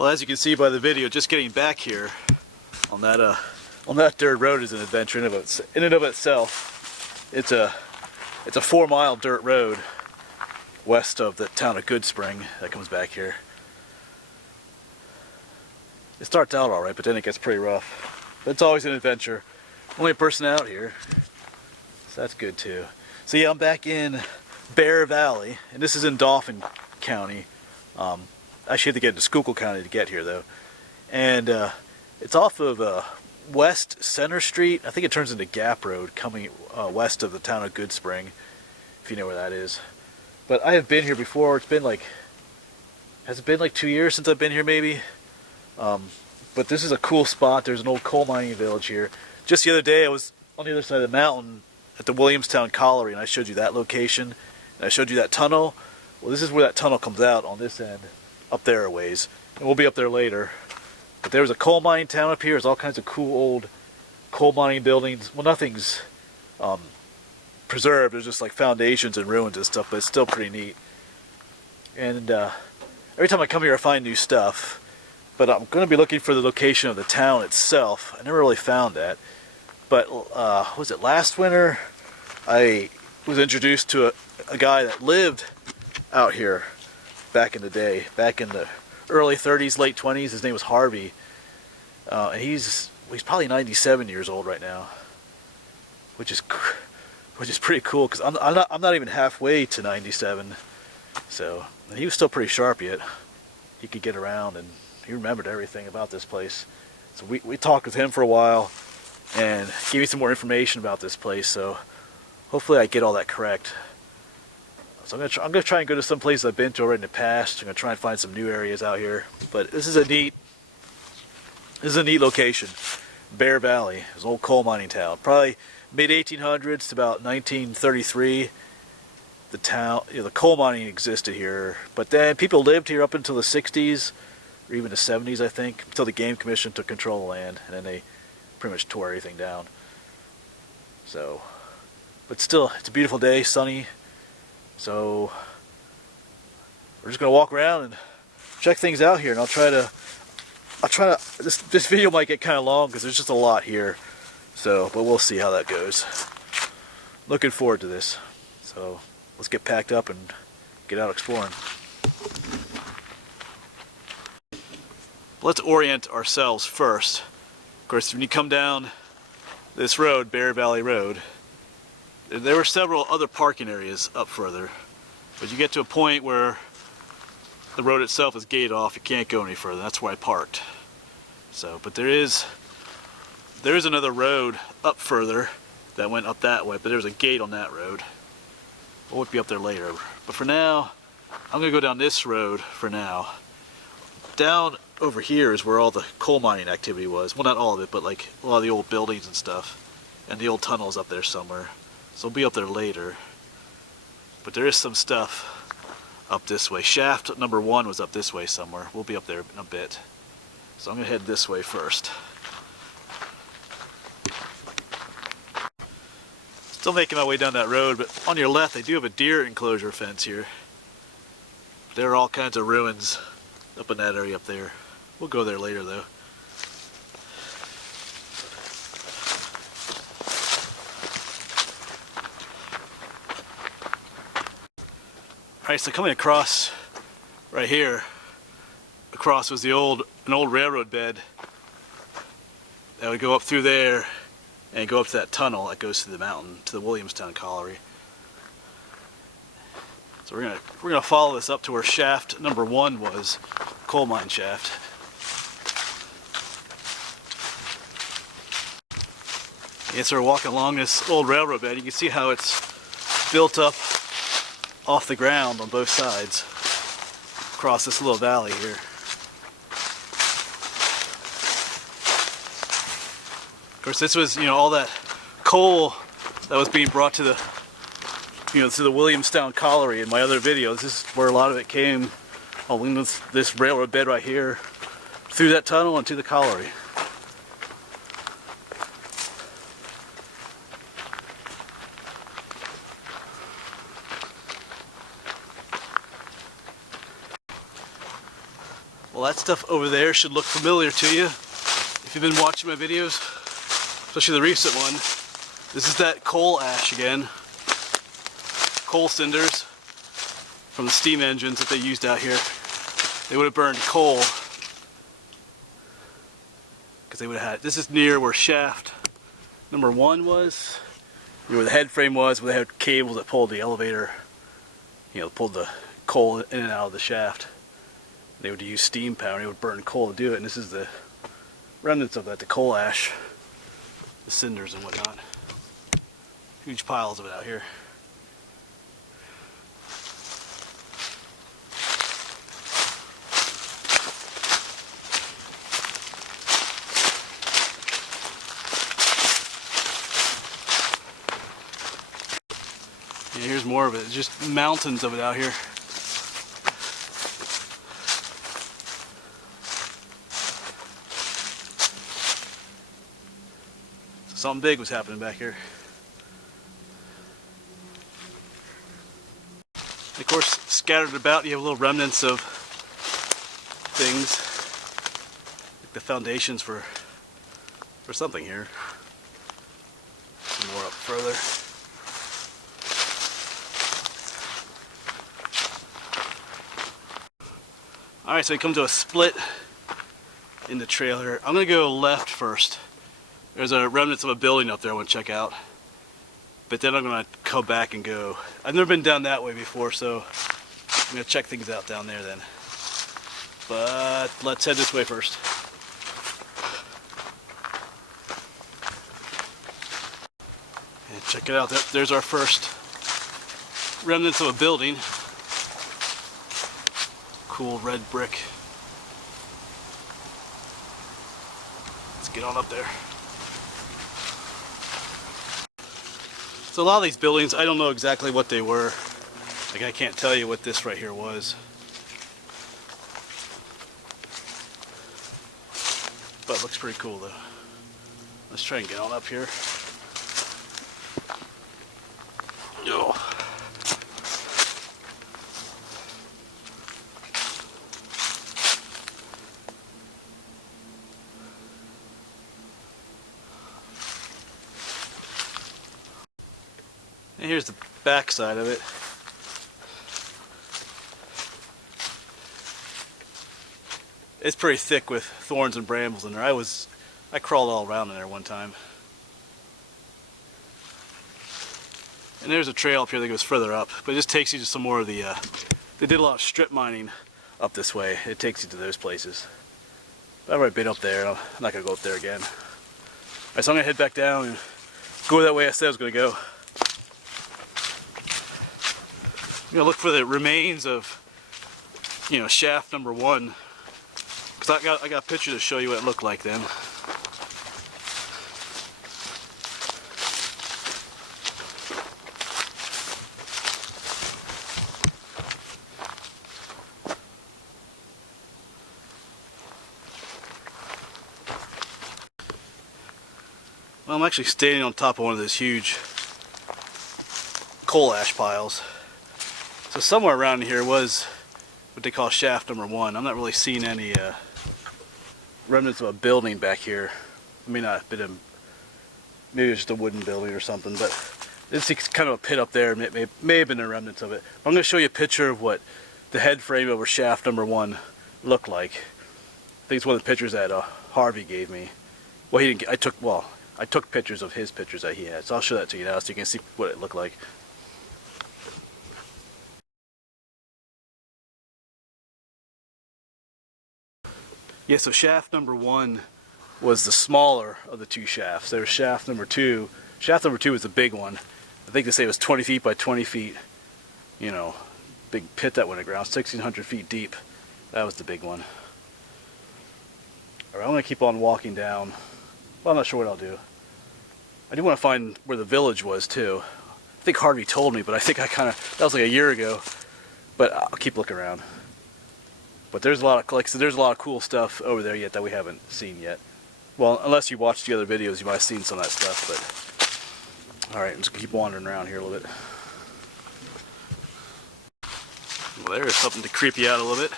Well, as you can see by the video, just getting back here on that dirt road is an adventure in and of itself. It's a 4-mile dirt road west of the town of Goodspring that comes back here. It starts out all right, but then it gets pretty rough. But it's always an adventure. Only a person out here, so that's good too. So yeah, I'm back in Bear Valley, and this is in Dauphin County. Actually, you have to get into Schuylkill County to get here, though. And it's off of West Center Street. I think it turns into Gap Road, coming west of the town of Goodspring, if you know where that is. But I have been here before. It's been like, has it been like 2 years since I've been here, maybe? But this is a cool spot. There's an old coal mining village here. Just the other day, I was on the other side of the mountain at the Williamstown Colliery, and I showed you that location, and I showed you that tunnel. Well, this is where that tunnel comes out on this end, up there a ways, and we'll be up there later. But there was a coal mining town up here. There's all kinds of cool old coal mining buildings. Well, nothing's preserved. There's just like foundations and ruins and stuff, but it's still pretty neat. And every time I come here, I find new stuff. But I'm going to be looking for the location of the town itself. I never really found that. But was it last winter? I was introduced to a guy that lived out here back in the day, back in the early 30s, late 20s. His name was Harvey. And he's probably 97 years old right now, which is pretty cool because I'm not even halfway to 97. So, and he was still pretty sharp yet. He could get around and he remembered everything about this place. So we talked with him for a while and gave me some more information about this place. So hopefully I get all that correct. So I'm gonna try and go to some places I've been to already in the past. I'm gonna try and find some new areas out here. But this is a neat location. Bear Valley, it's an old coal mining town. Probably mid 1800s to about 1933. The town, the coal mining existed here, but then people lived here up until the 60s or even the 70s, I think, until the Game Commission took control of the land, and then they pretty much tore everything down. So, but still, it's a beautiful day, sunny. So we're just gonna walk around and check things out here, and I'll try to. This video might get kind of long because there's just a lot here. So, but we'll see how that goes. Looking forward to this. So let's get packed up and get out exploring. Let's orient ourselves first. Of course, when you come down this road, Bear Valley Road, there were several other parking areas up further, but you get to a point where the road itself is gated off. You can't go any further. That's where I parked. So, but there is another road up further that went up that way, but there's a gate on that road. We'll be up there later. But for now, I'm gonna go down this road for now. Down over here is where all the coal mining activity was. Well, not all of it, but like a lot of the old buildings and stuff. And the old tunnel's up there somewhere. So we'll be up there later. But there is some stuff up this way. Shaft number 1 was up this way somewhere. We'll be up there in a bit. So I'm gonna head this way first. Still making my way down that road, but on your left they do have a deer enclosure fence here. There are all kinds of ruins up in that area up there. We'll go there later though. Alright, so coming across right here, across was an old railroad bed that would go up through there and go up to that tunnel that goes to the mountain, to the Williamstown Colliery. So we're gonna follow this up to where shaft number 1 was, coal mine shaft. And so we're walking along this old railroad bed. You can see how it's built up off the ground on both sides, across this little valley here. Of course, this was, all that coal that was being brought to the, to the Williamstown Colliery in my other videos. This is where a lot of it came, along this railroad bed right here, through that tunnel and to the colliery. Well, that stuff over there should look familiar to you if you've been watching my videos, especially the recent one. This is that coal ash again. Coal cinders from the steam engines that they used out here. They would have burned coal because they would have had, this is near where shaft number 1 was, where the head frame was, where they had cables that pulled the elevator, you know, pulled the coal in and out of the shaft. They would use steam power, and they would burn coal to do it, and this is the remnants of that, the coal ash, the cinders and whatnot. Huge piles of it out here. Yeah, here's more of it. It's just mountains of it out here. Something big was happening back here. Of course, scattered about, you have little remnants of things, like the foundations for something here. Some more up further. All right, so we come to a split in the trail here. I'm gonna go left first. There's a remnants of a building up there I want to check out. But then I'm going to come back and go. I've never been down that way before, so I'm going to check things out down there then. But let's head this way first. And check it out. There's our first remnants of a building. Cool red brick. Let's get on up there. So a lot of these buildings, I don't know exactly what they were. Like, I can't tell you what this right here was. But it looks pretty cool though. Let's try and get on up here. Yo. And here's the back side of it. It's pretty thick with thorns and brambles in there. I crawled all around in there one time. And there's a trail up here that goes further up, but it just takes you to some more of the, they did a lot of strip mining up this way. It takes you to those places. But I've already been up there, and I'm not gonna go up there again. All right, so I'm gonna head back down and go that way I said I was gonna go. I'm gonna look for the remains of, you know, shaft number 1, because I got a picture to show you what it looked like then. Well, I'm actually standing on top of one of those huge coal ash piles. So somewhere around here was what they call shaft number 1. I'm not really seeing any remnants of a building back here. I mean, not been maybe it's just a wooden building or something, but it's kind of a pit up there. May have been the remnants of it. I'm going to show you a picture of what the head frame over shaft number 1 looked like. I think it's one of the pictures that Harvey gave me. Well, he didn't. I took pictures of his pictures that he had, so I'll show that to you now so you can see what it looked like. Yeah, so shaft number 1 was the smaller of the 2 shafts. There was shaft number 2. Shaft number 2 was the big one. I think they say it was 20 feet by 20 feet. You know, big pit that went around, 1,600 feet deep. That was the big one. Alright, I'm going to keep on walking down. Well, I'm not sure what I'll do. I do want to find where the village was too. I think Harvey told me, but I think that was like a year ago. But I'll keep looking around. But there's a lot of, like I said, there's a lot of cool stuff over there yet that we haven't seen yet. Well, unless you watched the other videos, you might have seen some of that stuff. But all right, I'm just gonna keep wandering around here a little bit. Well, there's something to creep you out a little bit.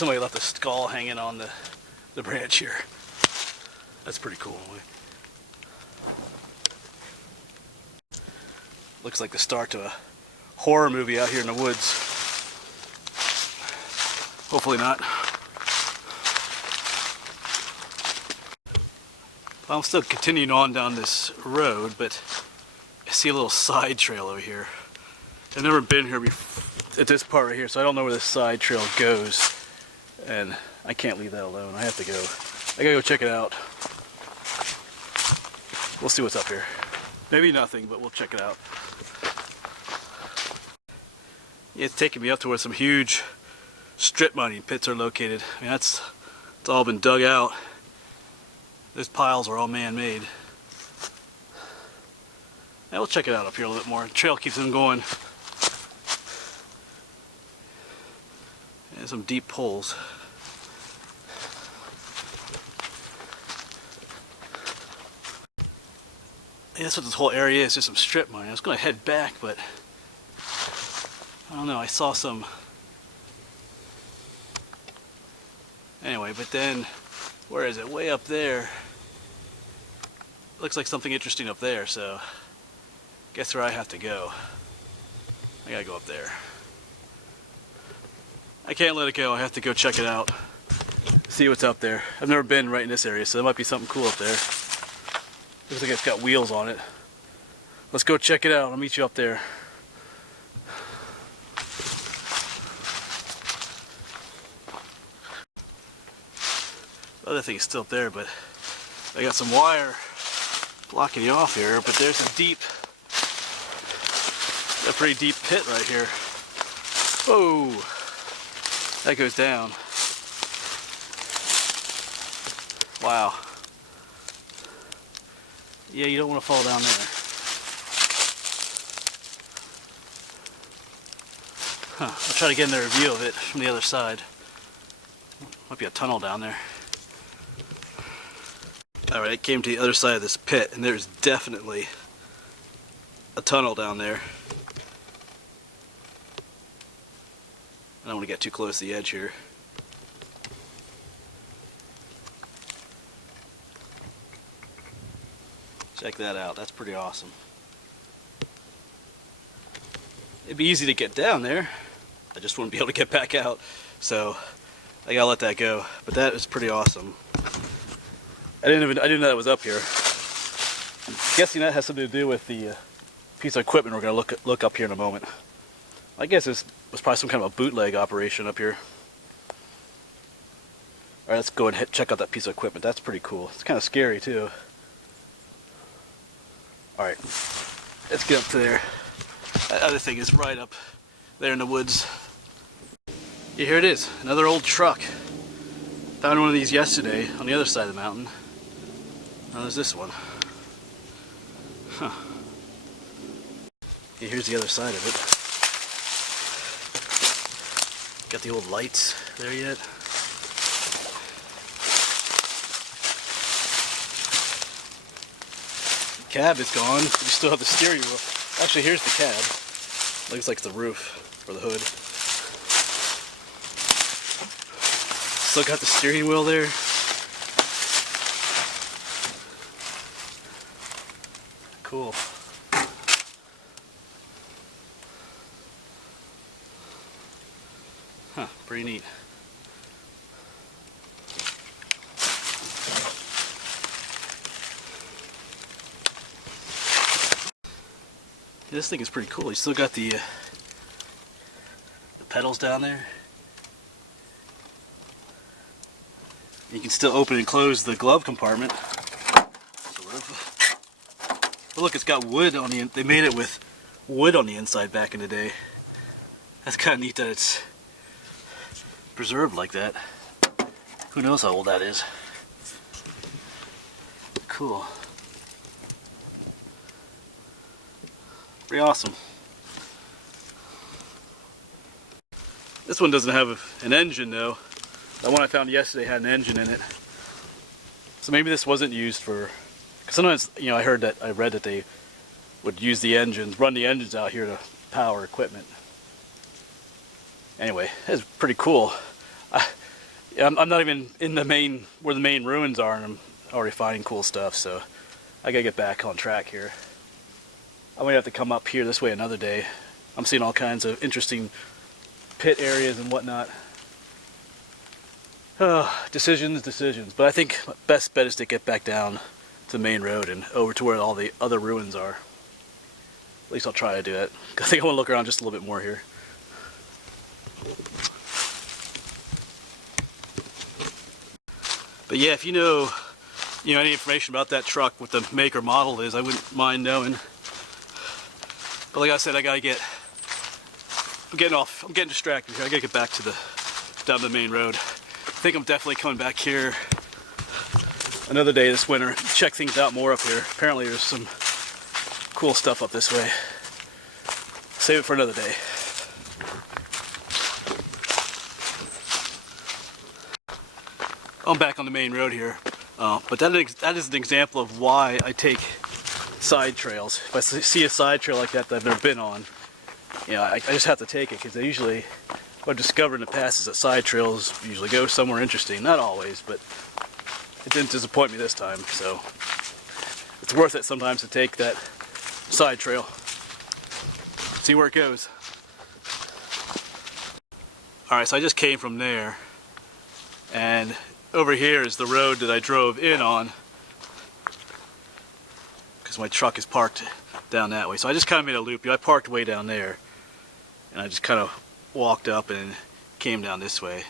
somebody left a skull hanging on the branch here. That's pretty cool. Looks like the start to a horror movie out here in the woods. Hopefully not. I'm still continuing on down this road, but I see a little side trail over here. I've never been here before, at this part right here, so I don't know where this side trail goes. And I can't leave that alone. I have to go. I gotta go check it out. We'll see what's up here. Maybe nothing, but we'll check it out. Yeah, it's taking me up to where some huge strip mining pits are located. I mean, it's all been dug out. Those piles are all man-made. Now we'll check it out up here a little bit more. The trail keeps them going. And some deep holes. Yeah, that's what this whole area is, just some strip mining. I was going to head back, but I don't know, I saw some... Anyway, but then, where is it? Way up there. Looks like something interesting up there, so guess where I have to go. I gotta go up there. I can't let it go, I have to go check it out. See what's up there. I've never been right in this area, so there might be something cool up there. Looks like it's got wheels on it. Let's go check it out. I'll meet you up there. The other thing is still up there, but I got some wire blocking you off here, but there's a pretty deep pit right here. Whoa! That goes down. Wow. Yeah, you don't want to fall down there. Huh, I'll try to get another view of it from the other side. Might be a tunnel down there. Alright, I came to the other side of this pit, and there's definitely a tunnel down there. I don't want to get too close to the edge here. Check that out, that's pretty awesome. It'd be easy to get down there, I just wouldn't be able to get back out, so I gotta let that go. But that is pretty awesome. I didn't know that was up here. I'm guessing that has something to do with the piece of equipment we're gonna look up here in a moment. I guess this was probably some kind of a bootleg operation up here. Alright, let's go and check out that piece of equipment. That's pretty cool. It's kind of scary too. Alright, let's get up to there. That other thing is right up there in the woods. Yeah, here it is, another old truck. Found one of these yesterday on the other side of the mountain. Now there's this one. Huh. Yeah, here's the other side of it. Got the old lights there yet. The cab is gone. You still have the steering wheel. Actually, here's the cab. Looks like the roof or the hood. Still got the steering wheel there. Cool. Huh, pretty neat. This thing is pretty cool. You still got the pedals down there. You can still open and close the glove compartment. Sort of. But look, it's got wood on the. They made it with wood on the inside back in the day. That's kind of neat that it's preserved like that. Who knows how old that is? Cool. Pretty awesome. This one doesn't have an engine though. That one I found yesterday had an engine in it. So maybe this wasn't used for, cause sometimes, you know, I read that they would use the engines, run the engines out here to power equipment. Anyway, it's pretty cool. Yeah, I'm not even in the main, where the main ruins are, and I'm already finding cool stuff, so I gotta get back on track here. I might have to come up here this way another day. I'm seeing all kinds of interesting pit areas and whatnot. Decisions. But I think best bet is to get back down to the main road and over to where all the other ruins are. At least I'll try to do that. I think I want to look around just a little bit more here. But yeah, if you know any information about that truck, what the make or model is, I wouldn't mind knowing. But like I said, I'm getting distracted here. I gotta get back to down the main road. I think I'm definitely coming back here another day this winter, check things out more up here. Apparently there's some cool stuff up this way. Save it for another day. I'm back on the main road here, but that is an example of why I take side trails. If I see a side trail like that I've never been on, I just have to take it, because what I've discovered in the past is that side trails usually go somewhere interesting. Not always, but it didn't disappoint me this time, so it's worth it sometimes to take that side trail. See where it goes. Alright, so I just came from there, and over here is the road that I drove in on, because my truck is parked down that way. So I just kind of made a loop. I parked way down there, and I just kind of walked up and came down this way.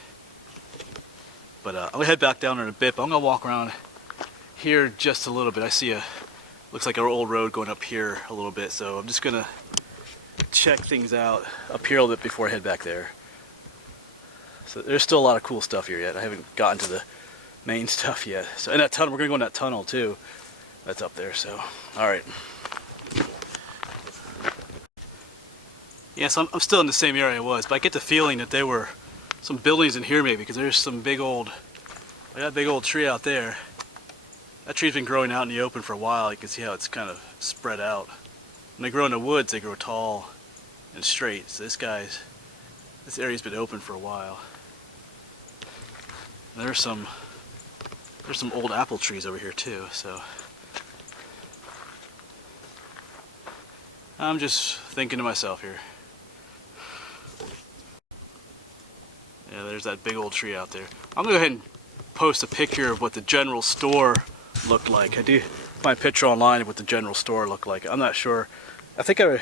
But I'm gonna head back down there in a bit, but I'm gonna walk around here just a little bit. I see looks like our old road going up here a little bit, so I'm just gonna check things out up here a little bit before I head back there. So there's still a lot of cool stuff here yet. I haven't gotten to the main stuff yet. So, and that tunnel, we're gonna go in that tunnel too. That's up there, so, all right. Yes, I'm still in the same area I was, but I get the feeling that there were some buildings in here maybe, because there's some I got a big old tree out there. That tree's been growing out in the open for a while. You can see how it's kind of spread out. When they grow in the woods, they grow tall and straight. So this area's been open for a while. And there's some old apple trees over here too, so I'm just thinking to myself here. Yeah, there's that big old tree out there. I'm gonna go ahead and post a picture of what the general store looked like. I do find a picture online of what the general store looked like. I'm not sure. I think when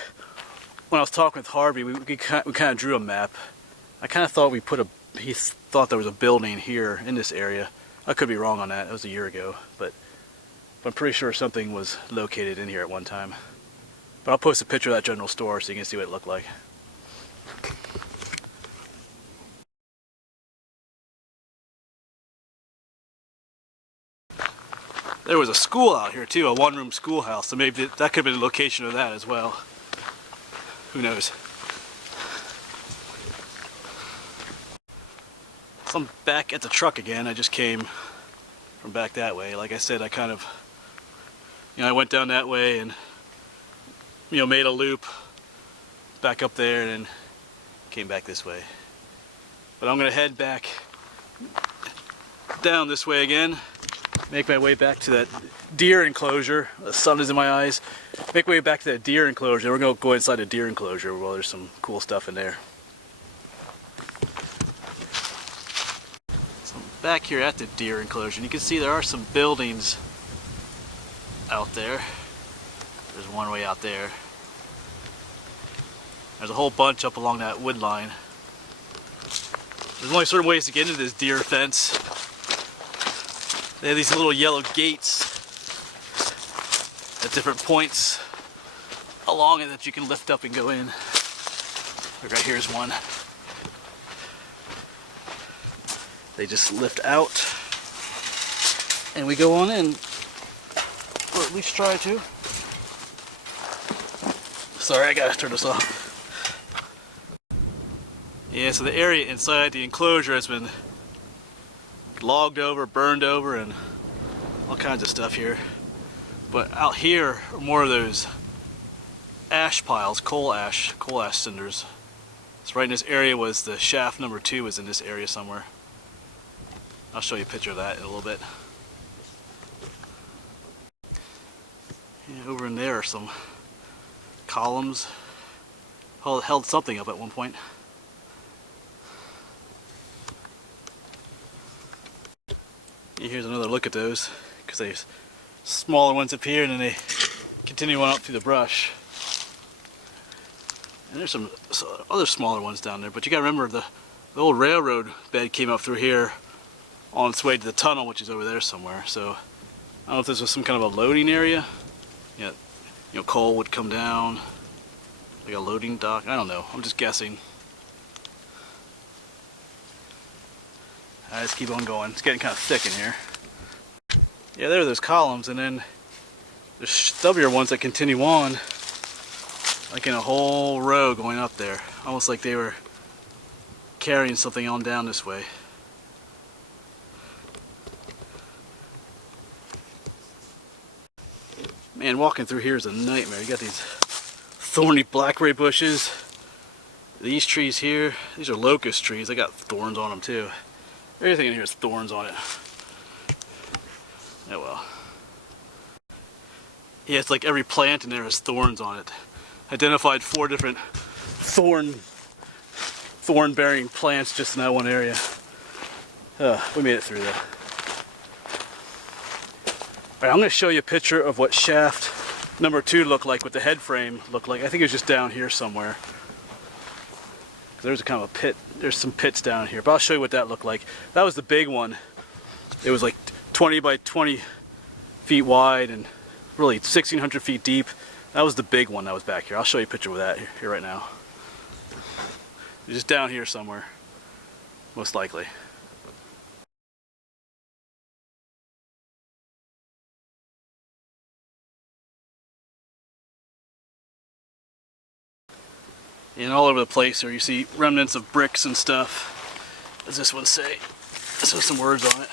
I was talking with Harvey, we kind of drew a map. I kind of thought he thought there was a building here in this area. I could be wrong on that. It was a year ago, but I'm pretty sure something was located in here at one time. But I'll post a picture of that general store so you can see what it looked like. There was a school out here too, a one-room schoolhouse, so maybe that could have been the location of that as well. Who knows? So I'm back at the truck again. I just came from back that way. Like I said, I kind of, I went down that way and, made a loop back up there and then came back this way. But I'm gonna head back down this way again, make my way back to that deer enclosure. The sun is in my eyes. Make my way back to that deer enclosure. We're gonna go inside the deer enclosure. Well, there's some cool stuff in there. So I'm back here at the deer enclosure, and you can see there are some buildings out there. There's one way out there. There's a whole bunch up along that wood line. There's only certain ways to get into this deer fence. They have these little yellow gates at different points along it that you can lift up and go in. Like right here's one. They just lift out and we go on in, or at least try to. Sorry, I gotta turn this off. Yeah, so the area inside the enclosure has been logged over, burned over, and all kinds of stuff here. But out here are more of those ash piles, coal ash cinders. So right in this area was the shaft number 2 was in this area somewhere. I'll show you a picture of that in a little bit. Yeah, over in there are some columns. Held something up at one point. Yeah, here's another look at those, because there's smaller ones up here and then they continue on up through the brush. And there's some other smaller ones down there, but you gotta remember the old railroad bed came up through here on its way to the tunnel, which is over there somewhere. So I don't know if this was some kind of a loading area. Yeah, you know, coal would come down, like a loading dock. I don't know. I'm just guessing. I just keep on going. It's getting kind of thick in here. Yeah, there are those columns, and then there's stubbier ones that continue on, like in a whole row going up there. Almost like they were carrying something on down this way. Man, walking through here is a nightmare. You got these thorny blackberry bushes. These trees here, these are locust trees. They got thorns on them too. Everything in here has thorns on it. Oh well. Yeah, it's like every plant in there has thorns on it. Identified 4 different thorn-bearing plants just in that one area. We made it through that. Alright, I'm going to show you a picture of what shaft number 2 looked like, what the head frame looked like. I think it was just down here somewhere. There's a kind of a pit. There's some pits down here, but I'll show you what that looked like. That was the big one. It was like 20 by 20 feet wide and really 1,600 feet deep. That was the big one that was back here. I'll show you a picture of that here right now. It's just down here somewhere, most likely. And all over the place here you see remnants of bricks and stuff. What does this one say? This has some words on it.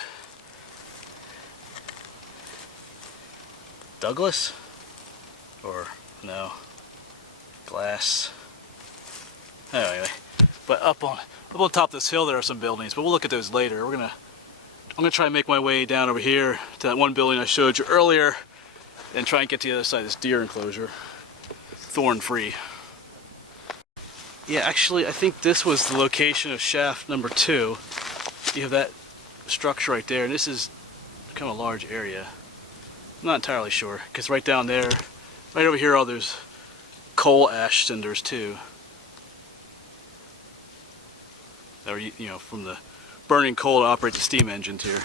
Douglas? Or no? Glass. Anyway, but up on top of this hill there are some buildings, but we'll look at those later. I'm gonna try and make my way down over here to that one building I showed you earlier, and try and get to the other side of this deer enclosure, thorn free. Yeah, actually, I think this was the location of shaft number 2. You have that structure right there, and this is kind of a large area. I'm not entirely sure, because right down there, right over here, there's coal ash cinders too. That are, you know, from the burning coal to operate the steam engines here.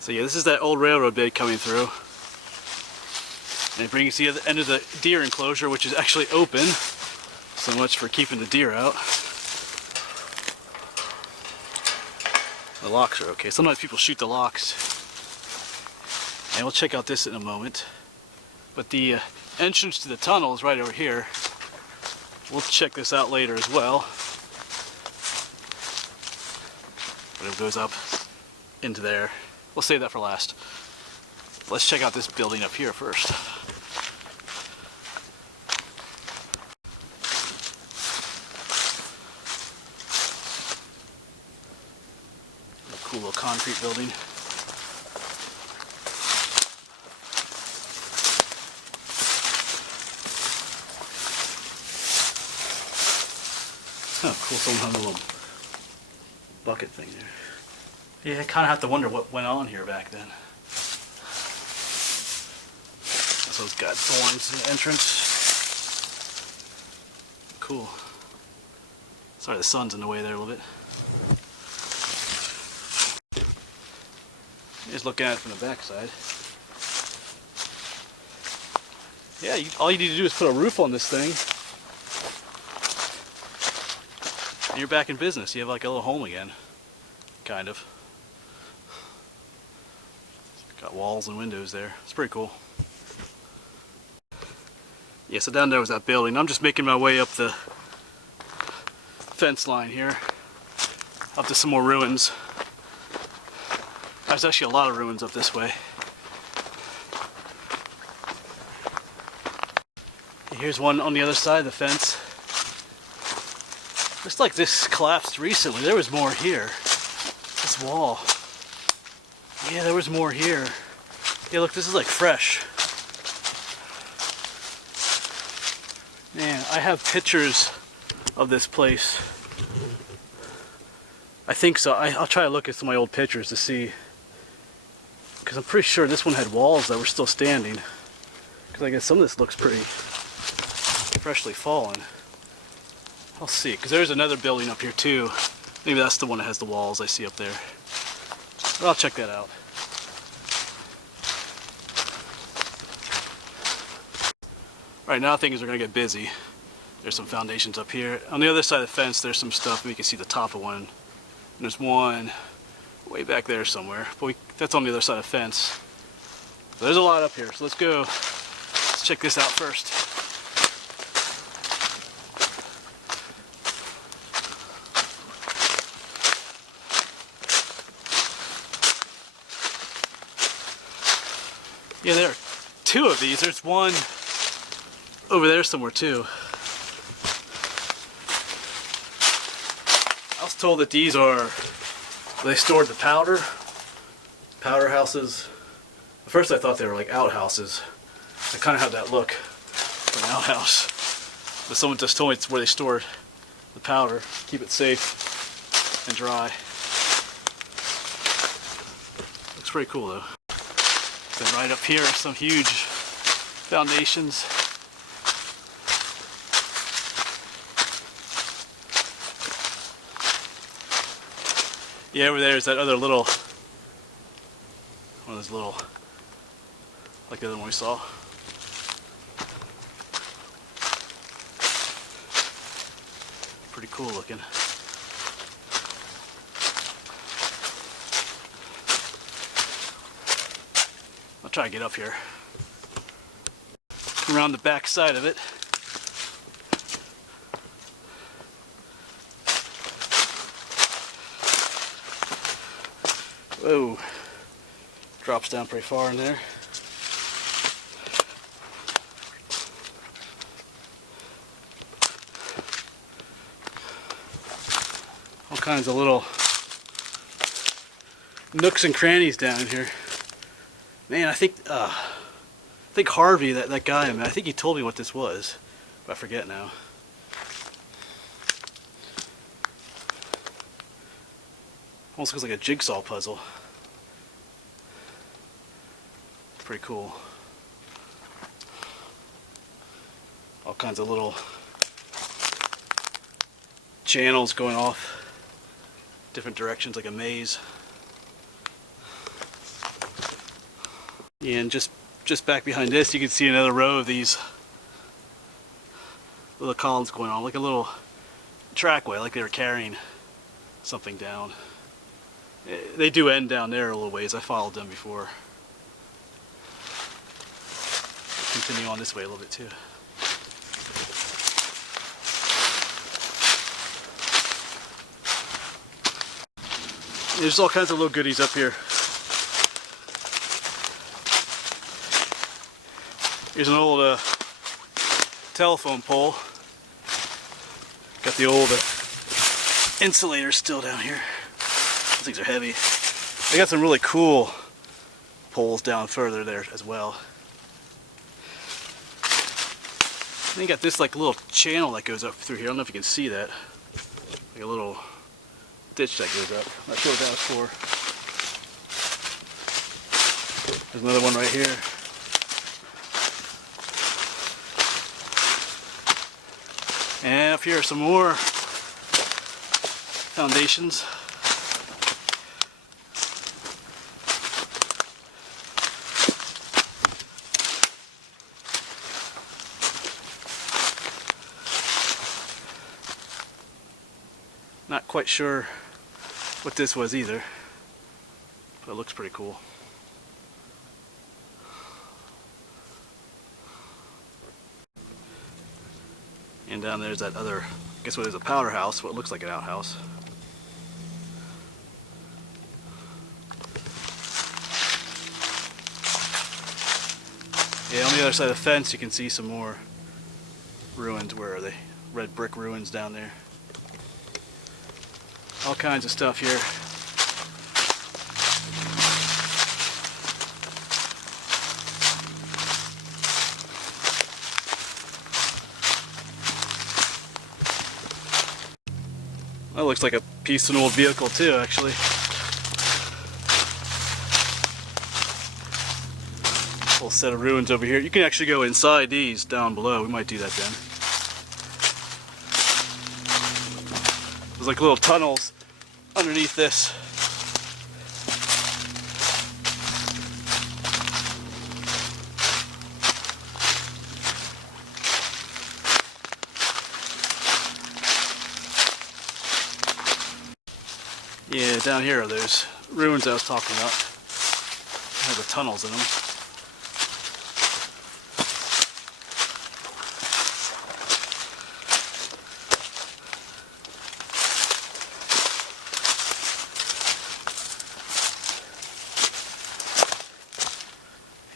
So yeah, this is that old railroad bed coming through. And it brings you to the end of the deer enclosure, which is actually open. So much for keeping the deer out. The locks are okay. Sometimes people shoot the locks. And we'll check out this in a moment. But the entrance to the tunnel is right over here. We'll check this out later as well. But it goes up into there. We'll save that for last. Let's check out this building up here first. A cool little concrete building. Oh, cool, someone has a little bucket thing there. Yeah, I kind of have to wonder what went on here back then. So it's got thorns in the entrance. Cool. Sorry, the sun's in the way there a little bit. Just looking at it from the back side. Yeah, all you need to do is put a roof on this thing. And you're back in business. You have like a little home again. Kind of. Got walls and windows there. It's pretty cool. Yeah, so down there was that building. I'm just making my way up the fence line here. Up to some more ruins. There's actually a lot of ruins up this way. Here's one on the other side of the fence. Looks like this collapsed recently. There was more here. This wall. Yeah, there was more here. Yeah, look, this is like fresh. Man, I have pictures of this place. I think so. I'll try to look at some of my old pictures to see. Because I'm pretty sure this one had walls that were still standing. Because I guess some of this looks pretty freshly fallen. I'll see. Because there's another building up here too. Maybe that's the one that has the walls I see up there. But I'll check that out. Right now things are going to get busy. There's some foundations up here. On the other side of the fence there's some stuff. You can see the top of one. And there's one way back there somewhere. But that's on the other side of the fence. So there's a lot up here. So let's go. Let's check this out first. Yeah, there are two of these. There's one over there somewhere too. I was told that these are, they stored the powder houses. At first I thought they were like outhouses. They kind of have that look for an outhouse. But someone just told me it's where they stored the powder, keep it safe and dry. Looks pretty cool though. Then right up here are some huge foundations. Yeah, over there is that other little, one of those little, like the other one we saw. Pretty cool looking. I'll try to get up here. Around the back side of it. Whoa. Drops down pretty far in there. All kinds of little nooks and crannies down here. Man, I think Harvey, that guy, man, I think he told me what this was, but I forget now. Almost looks like a jigsaw puzzle. Pretty cool. All kinds of little channels going off different directions like a maze. And just back behind this you can see another row of these little columns going on, like a little trackway, like they were carrying something down. They do end down there a little ways. I followed them before. Continue on this way a little bit too. There's all kinds of little goodies up here. Here's an old telephone pole. Got the old insulators still down here. These things are heavy. They got some really cool poles down further there as well. Then you got this like little channel that goes up through here. I don't know if you can see that. Like a little ditch that goes up. I'm not sure what that was for. There's another one right here. And up here are some more foundations. Not quite sure what this was either, but it looks pretty cool. And down there's that other, I guess what is a powder house, what looks like an outhouse. Yeah, on the other side of the fence you can see some more ruins. Where are they? Red brick ruins down there. All kinds of stuff here. That looks like a piece of an old vehicle too, actually. Whole set of ruins over here. You can actually go inside these down below. We might do that then. There's like little tunnels underneath this. Yeah, down here are those ruins I was talking about. Have the tunnels in them.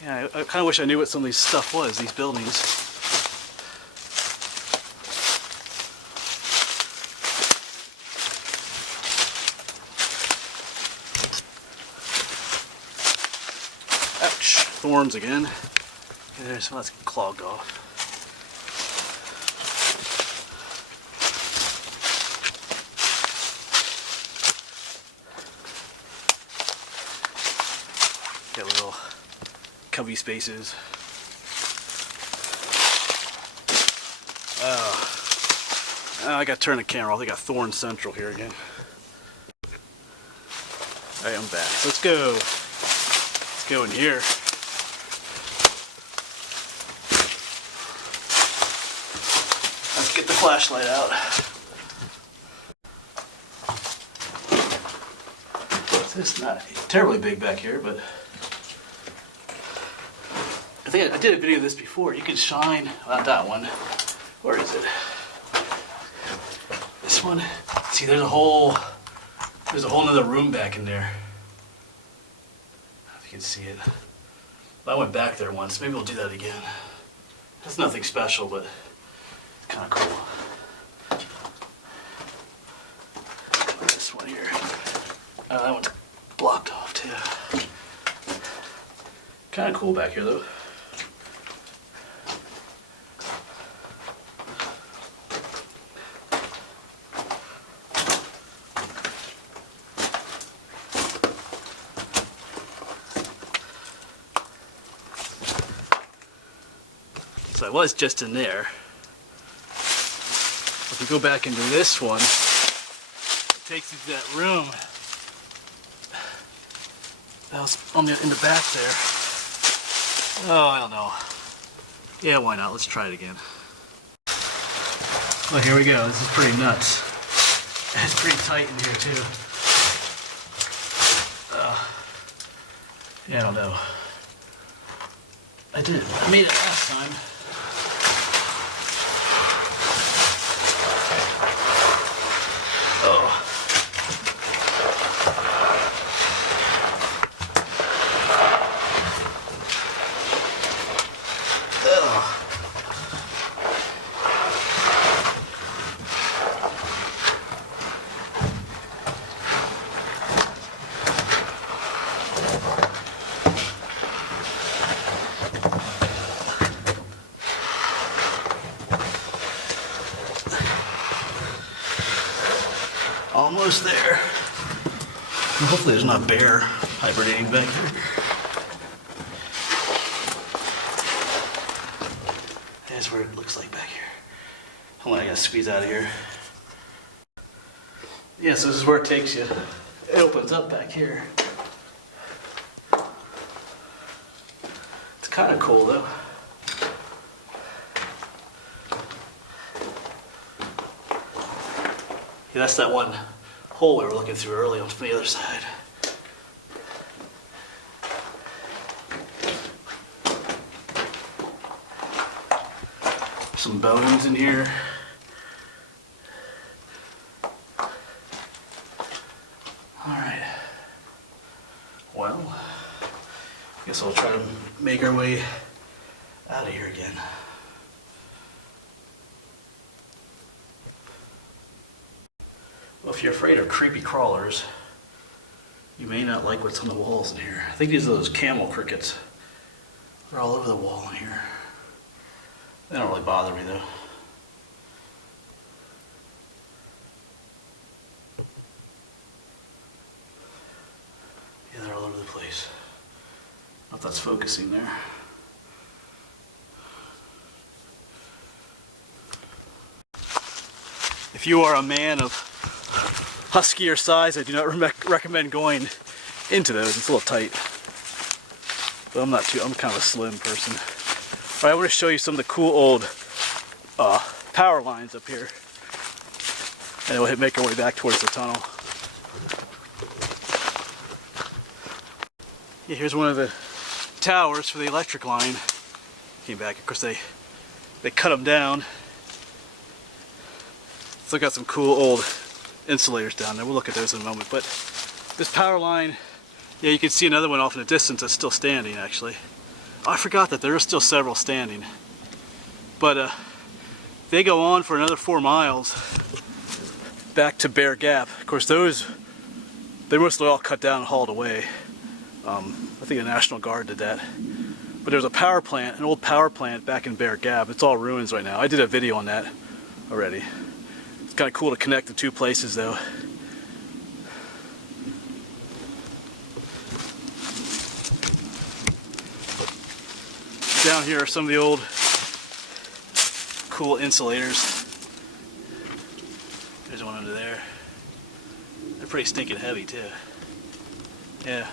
Yeah, I kind of wish I knew what some of these stuff was, these buildings. Ouch, thorns again. Okay, there's some that's clogged off. Got little cubby spaces. Oh, I gotta turn the camera off. They got Thorn Central here again. Alright, I'm back. Let's go. Let's go in here. Let's get the flashlight out. It's not terribly big back here, but I think I did a video of this before. You can shine, well, not that one. Where is it? This one. See, there's a whole nother room back in there. I don't know if you can see it. I went back there once. Maybe we'll do that again. It's nothing special, but it's kind of cool. This one here. Oh, that one's blocked off too. Kind of cool back here though. So I was just in there. If we go back into this one, it takes you to that room. That was in the back there. Oh, I don't know. Yeah, why not? Let's try it again. Well, here we go. This is pretty nuts. It's pretty tight in here too. Yeah, I don't know. I made it last time. Oh. Almost there. Well, hopefully there's not a bear hibernating back here. That's where it looks like back here. Hold on, I gotta squeeze out of here. Yeah, so this is where it takes you. It opens up back here. It's kind of cool though. Yeah, that's that one hole we were looking through earlier from the other side. Some bones in here. Alright. Well, I guess I'll try to make our way out of here again. Well, if you're afraid of creepy crawlers, you may not like what's on the walls in here. I think these are those camel crickets. They're all over the wall in here. They don't really bother me though. Yeah, they're all over the place. I don't know if that's focusing there. If you are a man of huskier size, I do not recommend going into those. It's a little tight. But I'm kind of a slim person. All right, I want to show you some of the cool old power lines up here. And we'll make our way back towards the tunnel. Yeah, here's one of the towers for the electric line. Came back, of course they cut them down. Still got some cool old insulators down there. We'll look at those in a moment. But this power line, yeah, you can see another one off in the distance that's still standing actually. Oh, I forgot that there are still several standing. But they go on for another 4 miles back to Bear Gap. Of course, they mostly all cut down and hauled away. I think the National Guard did that. But there's a power plant, an old power plant back in Bear Gap. It's all ruins right now. I did a video on that already. It's kind of cool to connect the two places though. Down here are some of the old cool insulators. There's one under there. They're pretty stinking heavy too. Yeah,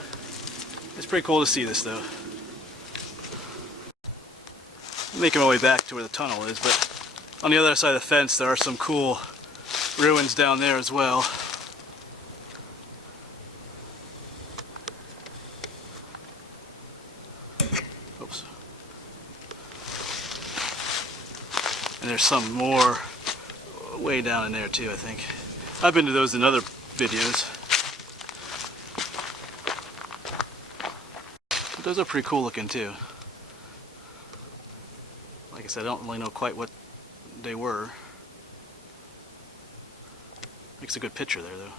it's pretty cool to see this though. I'm making my way back to where the tunnel is, but on the other side of the fence there are some cool ruins down there as well. Oops. And there's some more way down in there too, I think. I've been to those in other videos. But those are pretty cool looking too. Like I said, I don't really know quite what they were. Makes a good picture there though.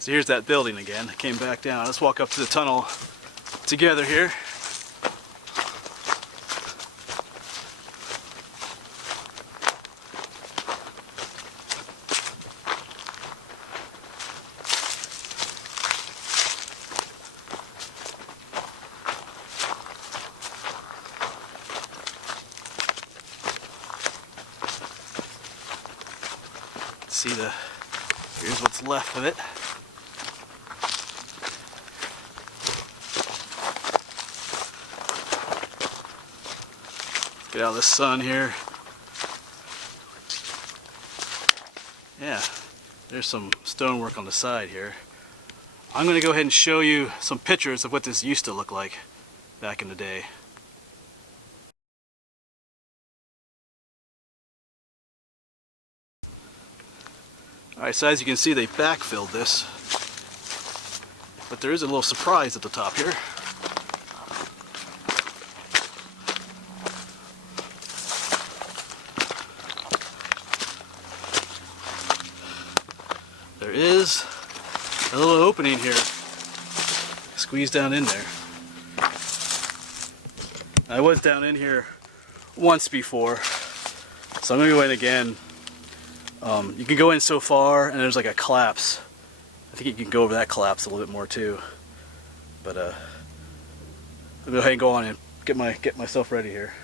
So here's that building again. I came back down. Let's walk up to the tunnel together here. See here's what's left of it. Get out of the sun here. Yeah, there's some stonework on the side here. I'm going to go ahead and show you some pictures of what this used to look like back in the day. Alright, so as you can see, they backfilled this, but there is a little surprise at the top here. There is a little opening here, squeeze down in there. I was down in here once before, so I'm going to go in again. You can go in so far, and there's like a collapse. I think you can go over that collapse a little bit more too. But I'll go ahead and go on and get myself ready here.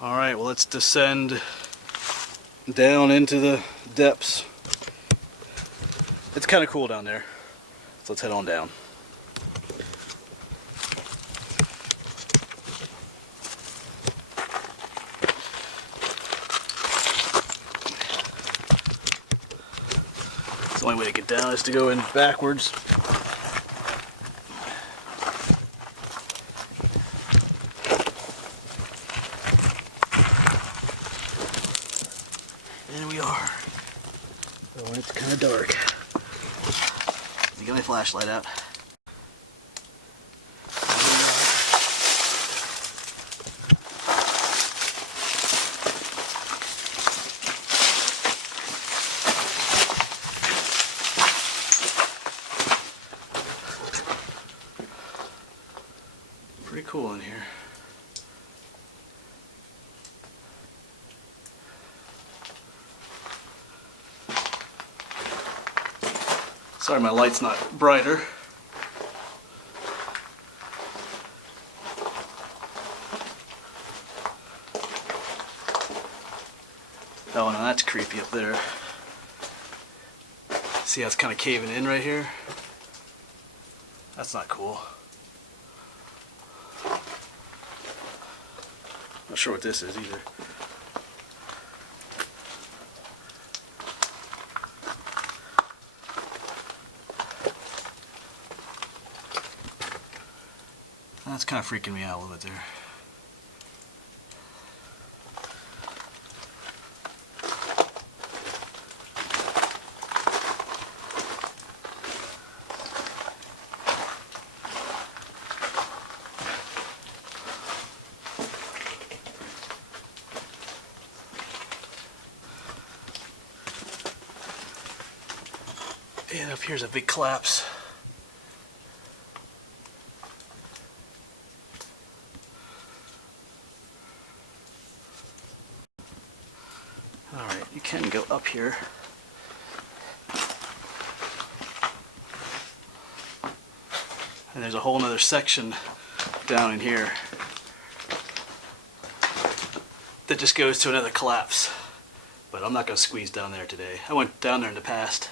All right, well, let's descend down into the depths. It's kind of cool down there, so let's head on down. The only way to get down is to go in backwards. There we are. Oh, it's kind of dark. You got my flashlight out. cool in here. Sorry my light's not brighter. Oh, no, that's creepy up there. See how it's kind of caving in right here? That's not cool. Not sure what this is either. That's kind of freaking me out a little bit there. And up here's a big collapse. Alright, you can go up here. And there's a whole nother section down in here that just goes to another collapse. But I'm not going to squeeze down there today. I went down there in the past.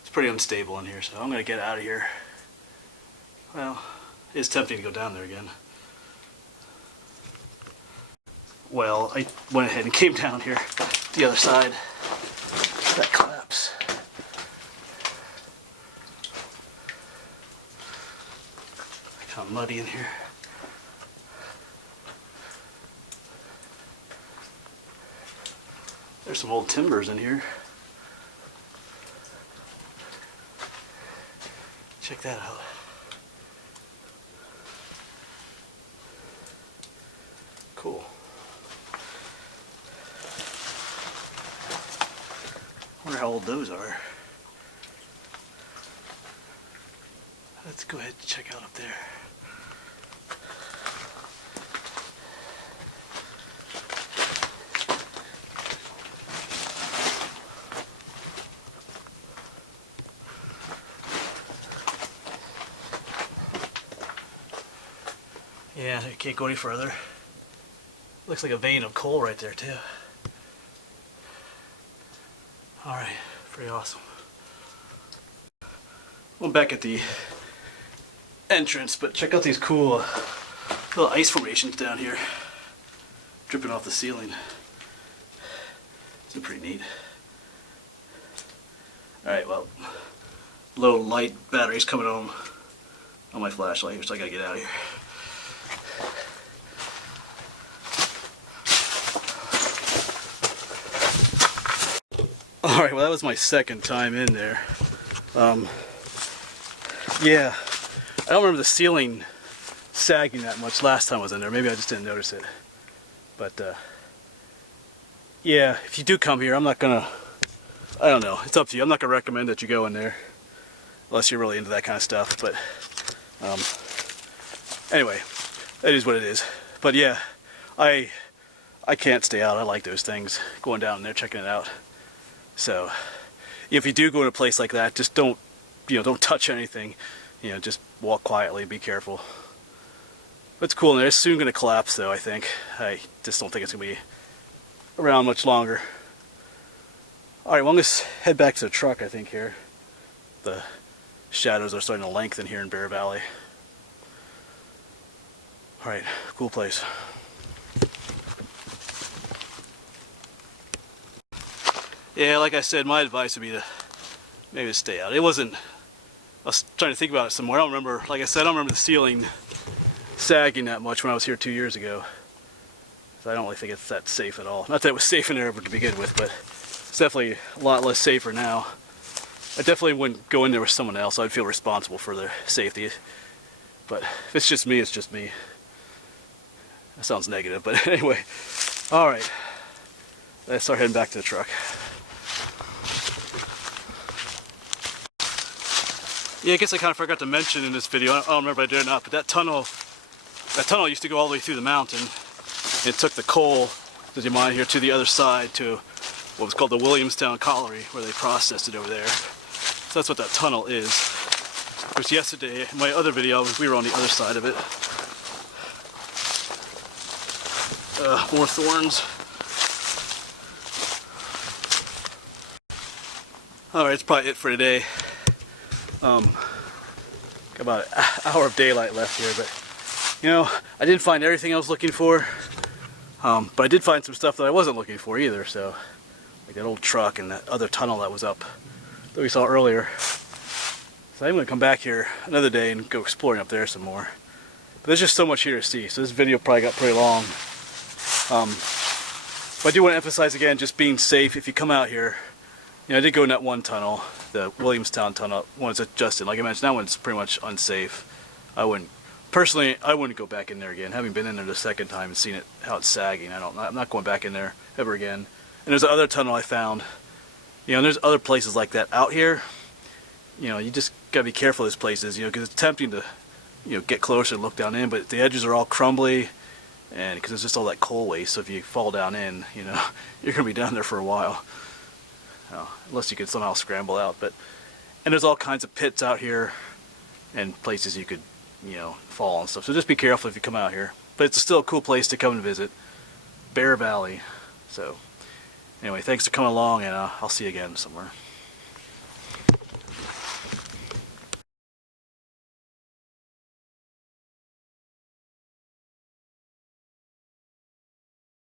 It's pretty unstable in here, so I'm going to get out of here. Well, it's tempting to go down there again. Well, I went ahead and came down here the other side. That collapse. Kind of muddy in here. There's some old timbers in here. Check that out. Cool. Wonder how old those are. Let's go ahead and check out up there. Yeah, I can't go any further. Looks like a vein of coal right there too. Alright, pretty awesome. I'm back at the entrance, but check out these cool little ice formations down here. Dripping off the ceiling. It's pretty neat. Alright, well, low light battery's coming on my flashlight here, so I gotta get out of here. Alright, well that was my second time in there. Yeah, I don't remember the ceiling sagging that much last time I was in there. Maybe I just didn't notice it. But, yeah, if you do come here, I'm not gonna, I don't know, it's up to you. I'm not gonna recommend that you go in there. Unless you're really into that kind of stuff. But, anyway, it is what it is. But yeah, I can't stay out. I like those things. Going down there, checking it out. So, if you do go in a place like that, just don't touch anything. Just walk quietly, be careful. But it's cool in there. It's soon going to collapse, though, I think. I just don't think it's going to be around much longer. Alright, well, I'm going to head back to the truck, I think, here. The shadows are starting to lengthen here in Bear Valley. Alright, cool place. Yeah, like I said, my advice would be to maybe stay out. I was trying to think about it some more. I don't remember, like I said, I don't remember the ceiling sagging that much when I was here 2 years ago. So I don't really think it's that safe at all. Not that it was safe in there to begin with, but it's definitely a lot less safer now. I definitely wouldn't go in there with someone else. I'd feel responsible for their safety. But if it's just me, it's just me. That sounds negative, but anyway. Alright. Let's start heading back to the truck. Yeah, I guess I kind of forgot to mention in this video, I don't remember if I did or not, but that tunnel used to go all the way through the mountain. And it took the coal, as you mind here, to the other side to what was called the Williamstown Colliery, where they processed it over there. So that's what that tunnel is. Of course, yesterday, in my other video, we were on the other side of it. More thorns. Alright, that's probably it for today. Got about an hour of daylight left here, but you know, I didn't find everything I was looking for, but I did find some stuff that I wasn't looking for either. So, like that old truck and that other tunnel that was up that we saw earlier. So I'm going to come back here another day and go exploring up there some more. But there's just so much here to see, so this video probably got pretty long. But I do want to emphasize again, just being safe if you come out here. You know, I did go in that one tunnel, the Williamstown tunnel, one that's adjusted. Like I mentioned, that one's pretty much unsafe. Personally, I wouldn't go back in there again. Having been in there the second time and seen it, how it's sagging, I'm not going back in there ever again. And there's another tunnel I found. You know, and there's other places like that out here. You know, you just gotta be careful of these places, you know, because it's tempting to, you know, get closer and look down in, but the edges are all crumbly, and because it's just all that coal waste. So if you fall down in, you know, you're gonna be down there for a while. Unless you could somehow scramble out. And there's all kinds of pits out here and places you could, you know, fall and stuff. So just be careful if you come out here. But it's still a cool place to come and visit. Bear Valley. So anyway, thanks for coming along, and I'll see you again somewhere.